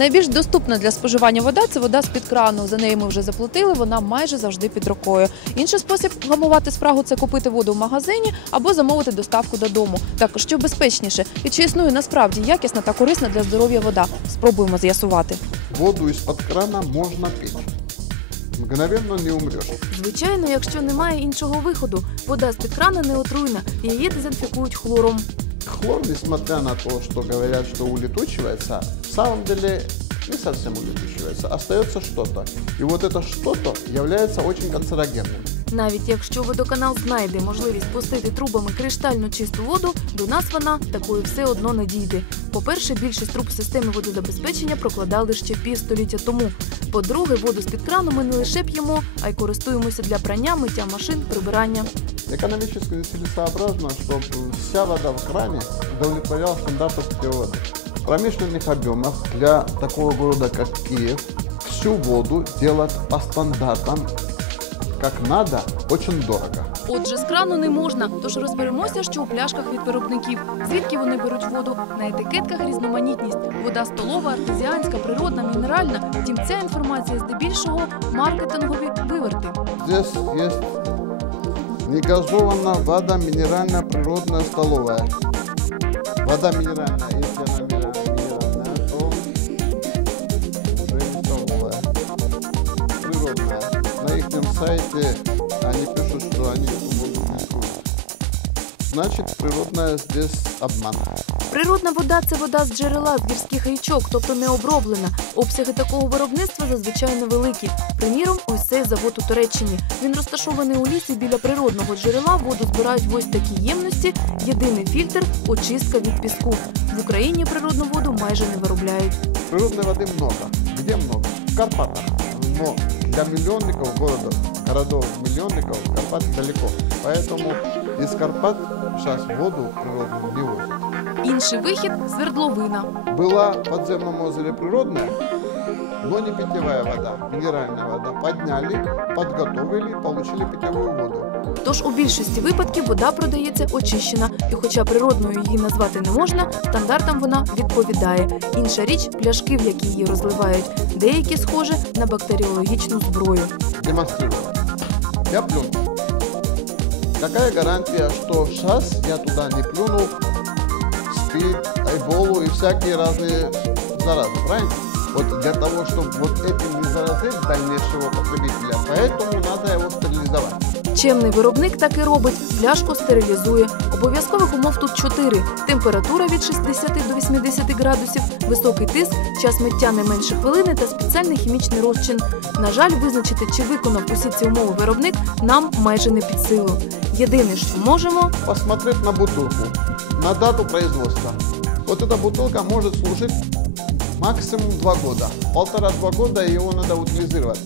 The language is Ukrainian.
Найбільш доступна для споживання вода це вода з-під крану. За неї ми вже заплатили, вона майже завжди під рукою. Інший спосіб гамувати спрагу це купити воду в магазині або замовити доставку додому. Так що безпечніше і чи існує насправді якісна та корисна для здоров'я вода? Спробуємо з'ясувати. Воду из-под крана можно пить. Мгновенно не умрешь. Звичайно, якщо немає іншого виходу, вода з-під крана не отруйна, її дезінфікують хлором. Хлор, несмотря на то, что говорят, что улетучивается, в самом деле не совсем улетучивается. Остается что-то. И вот это что-то является очень канцерогенным. Навіть якщо водоканал знайде можливість пустити трубами криштально чисту воду, до нас вона такою все одно не дійде. По-перше, більшість труб системи водозабезпечення прокладали ще півстоліття тому. По-друге, воду з-під крану ми не лише п'ємо, а й користуємося для прання, миття машин, прибирання. Экономически нецелесообразно, чтобы вся вода в кране удовлетворяла стандарты питьевой воды. В промышленных объемах для такого города, как Киев, всю воду делать по стандартам, как надо, очень дорого. Отже, з крану не можна, тож розберемося, що у пляшках від виробників. Звідки вони беруть воду? На етикетках різноманітність. Вода столова, артезіанська, природна, мінеральна. Втім, ця інформація здебільшого маркетингові виверти. Здесь есть негазованная вода минеральная природная столовая. Вода минеральная, сайте они пишут, что они эту воду фильтруют. Значит, природная здесь обман. Природна вода це вода з джерела з гірських річок, тобто не оброблена. Обсяги такого виробництва зазвичай невеликі. Приміром, ось цей завод у Туреччині. Він розташований у лісі біля природного джерела. Воду збирають в ось такі ємності. Єдиний фільтр очистка від піску. В Україні природну воду майже не виробляють. Природной воды много. Где много? В Карпатах. Но для миллионников города, городов миллионников, Карпаты далеко. Поэтому из Карпат сейчас воду природную не возят. Інший вихід свердловина. Была в подземном озере природная, но не питьевая вода, минеральная вода. Подняли, подготовили, получили питьевую воду. Тож у більшості випадків вода продається очищена, і хоча природною її назвати не можна, стандартам вона відповідає. Інша річ пляшки, в які її розливають. Деякі схожі на бактеріологічну зброю. Демонстрировал. Я плюнул. Какая гарантия, что сейчас я туда не плюну спид, айболу и всякие разные заразы, правильно? Вот для того, чтобы вот этим не заразить дальнейшего потребителя, поэтому надо его стерилизовать. Чемний виробник так і робить, пляшку стерилізує. Обов'язкових умов тут чотири: температура від 60 до 80 градусів, високий тиск, час миття не менше хвилини та спеціальний хімічний розчин. На жаль, визначити, чи виконав усі ці умови виробник, нам майже не під силу. Єдине, що можемо, Посмотреть на бутылку, на дату производства. Вот эта бутылка может служить максимум два года. Полтора-два года его надо утилизировать.